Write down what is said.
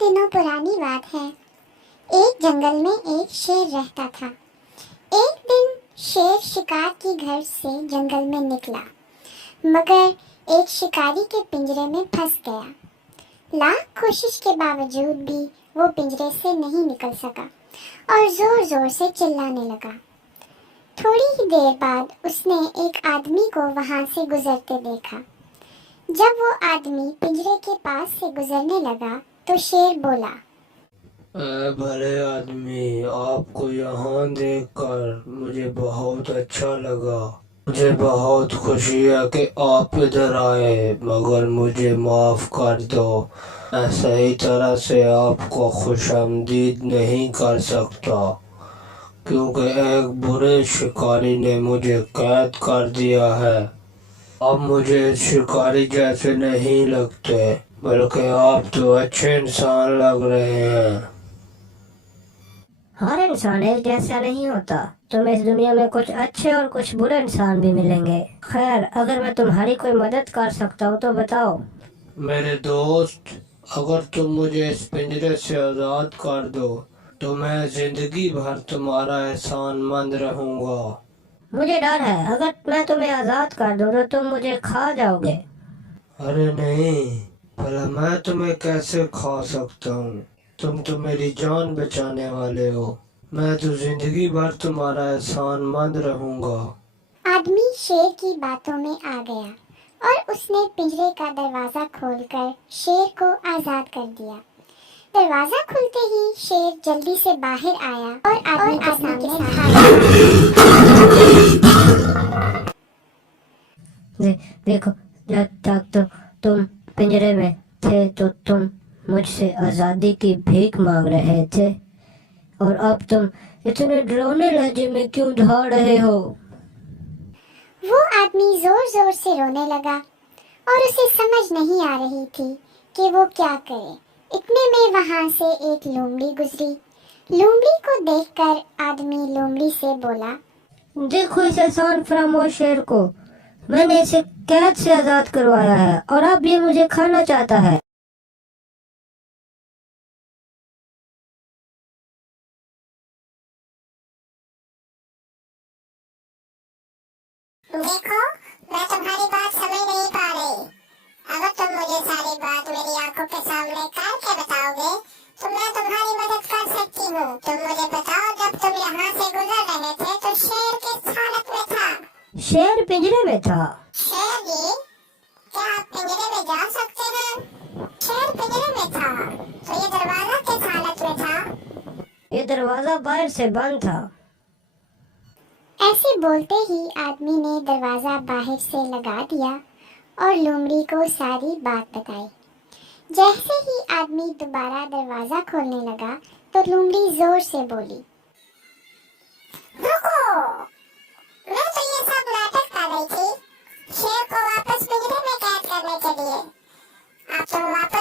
दिनों पुरानी बात है। एक जंगल में एक शेर रहता था। एक दिन शेर शिकार की घर से जंगल में निकला, मगर एक शिकारी के पिंजरे में फंस गया। लाख कोशिश के बावजूद भी वो पिंजरे से नहीं निकल सका और जोर जोर से चिल्लाने लगा। थोड़ी ही देर बाद उसने एक आदमी को वहां से गुजरते देखा। जब वो आदमी पिंजरे के पास से गुजरने लगा तो शेर बोला, भले आदमी, आपको यहाँ देखकर मुझे बहुत अच्छा लगा। मुझे बहुत खुशी है कि आप इधर आए, मगर मुझे माफ कर दो। मैं सही तरह से आपको खुशामदीद नहीं कर सकता, क्योंकि एक बुरे शिकारी ने मुझे कैद कर दिया है। आप मुझे शिकारी जैसे नहीं लगते, बल्कि आप तो अच्छे इंसान लग रहे हैं। हर इंसान एक जैसा नहीं होता। तुम्हें इस दुनिया में कुछ अच्छे और कुछ बुरे इंसान भी मिलेंगे। खैर, अगर मैं तुम्हारी कोई मदद कर सकता हूँ तो बताओ। मेरे दोस्त, अगर तुम मुझे इस पिंजरे से आज़ाद कर दो तो मैं जिंदगी भर तुम्हारा एहसानमंद रहूंगा। मुझे डर है, अगर मैं तुम्हें आजाद कर दूँ तो तुम मुझे खा जाओगे। अरे नहीं, भला मैं तुम्हें कैसे खा सकता हूँ? तुम तो मेरी जान बचाने वाले हो। मैं तो जिंदगी भर तुम्हारा एहसानमंद रहूंगा। आदमी शेर की बातों में आ गया और उसने पिंजरे का दरवाजा खोलकर शेर को आजाद कर दिया। दरवाजा खुलते ही शेर जल्दी से बाहर आया और आदमी के सामने देखो, जब तक तो तुम पिंजरे में थे तो तुम मुझसे आजादी की भीख मांग रहे थे, और अब तुम इतने डरावने लहजे में क्यों दौड़ रहे हो? वो आदमी जोर जोर से रोने लगा और उसे समझ नहीं आ रही थी कि वो क्या करे। इतने में वहां से एक लोमड़ी गुजरी। लोमड़ी को देखकर आदमी लोमड़ी से बोला, देखो इस एहसान फरामोश शेर को, मैंने इसे कैद से आजाद करवाया है और अब ये मुझे खाना चाहता है। देखो, मैं तुम्हारी बात समझ नहीं पा रही। अगर तुम मुझे सारी बात मेरी आंखों के सामने करके बताओगे तो मैं तुम्हारी मदद कर सकती हूँ। तुम मुझे बताओ, जब तुम यहाँ से गुजर रहे थे तो शेर किस हालत में था? शेर पिंजरे में था। शेर जी, क्या आप पिंजरे में जा सकते हैं? शेर पिंजरे में था तो ये दरवाजा किस हालत में था? ये दरवाजा बाहर से बंद था। ऐसे बोलते ही आदमी ने दरवाजा बाहर से लगा दिया और लोमड़ी को सारी बात बताई। जैसे ही आदमी दोबारा दरवाजा खोलने लगा तो लोमड़ी जोर से बोली, रुको, मैं तो ये सब नाटक कर रही थी, शेर को वापस पिंजरे में कैद करने के लिए। अब तुम वापस